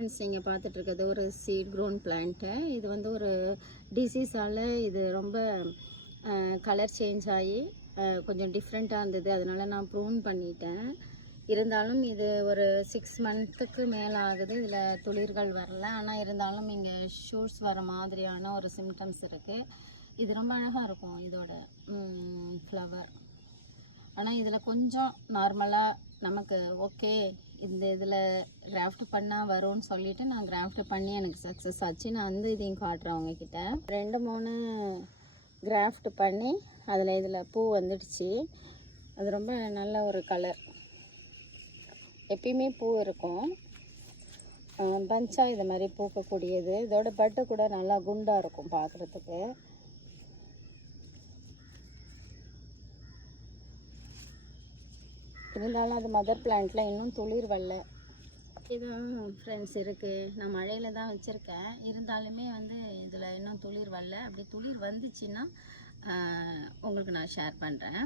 Friends நீங்கள் பார்த்துட்ருக்கிறது ஒரு seat grown plant இது வந்து ஒரு டிசீஸால் இது ரொம்ப கலர் சேஞ்ச் ஆகி கொஞ்சம் டிஃப்ரெண்ட்டாக இருந்தது. அதனால் நான் ப்ரூன் பண்ணிட்டேன். இருந்தாலும் இது ஒரு சிக்ஸ் மந்த்துக்கு மேலே ஆகுது இதில் துளிர்கள் வரல. ஆனால் இருந்தாலும் இங்கே ஷூட்ஸ் வர மாதிரியான ஒரு சிம்டம்ஸ் இருக்குது இது ரொம்ப அழகாக இருக்கும். இதோட ஃப்ளவர் ஆனால் இதில் கொஞ்சம் நார்மலாக நமக்கு ஓகே இந்த இதில் கிராஃப்ட் பண்ணால் வரும்னு சொல்லிட்டு நான் கிராஃப்ட் பண்ணி எனக்கு சக்ஸஸ் ஆச்சு. நான் அந்த இதையும் காட்டுறேன் அவங்கக்கிட்ட ரெண்டு மூணு கிராஃப்ட் பண்ணி அதில் இதில் பூ வந்துடுச்சு. அது ரொம்ப நல்ல ஒரு கலர் எப்பயுமே பூ இருக்கும். பஞ்சாக இது மாதிரி பூக்கக்கூடியது. இதோட பட்டு கூட நல்லா குண்டாக இருக்கும் பார்க்குறதுக்கு இருந்தாலும் அது மதர் பிளான்ட்டில் இன்னும் துளிர் வரல. இதுவும் ஃப்ரெண்ட்ஸ் இருக்குது நான் மழையில் தான் வச்சுருக்கேன். இருந்தாலுமே வந்து இதில் இன்னும் துளிர் வரல. அப்படி துளிர் வந்துச்சுன்னா உங்களுக்கு நான் ஷேர் பண்ணுறேன்